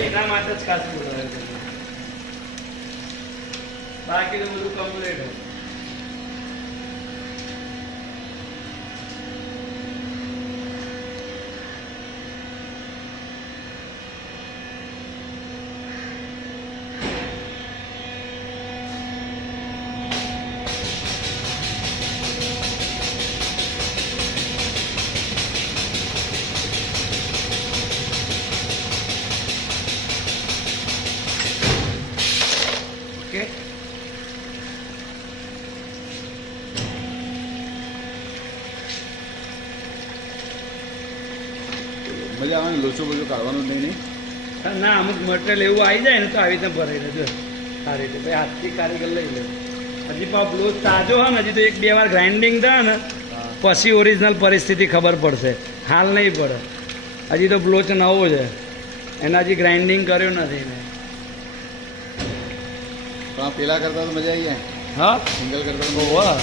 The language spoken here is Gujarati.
એના માટે જ ખાસ બોલાવે છે. બાકી તો બધું કમ્પ્લીટ હોય. ઓકે. મજા આવે ને લોચો બોચો કાઢવાનું જ નહીં. ના અમુક મટીરિયલ એવું આવી જાય ને તો આવી રીતે ભરાઈ લેજો સારી રીતે ભાઈ હાથથી કારીગર લઈ લે. હજી પણ બ્લોઝ તાજો હોય ને હજી તો 1-2 વાર ગ્રાઇન્ડિંગ થાય ને પછી ઓરિજિનલ પરિસ્થિતિ ખબર પડશે. હાલ નહીં પડે. હજી તો બ્લોચ નવો છે એના હજી ગ્રાઇન્ડિંગ કર્યું નથી ને. પણ પેલા કરતા તો મજા આવી જાય. હા સિંગલ કરતા તો વાહ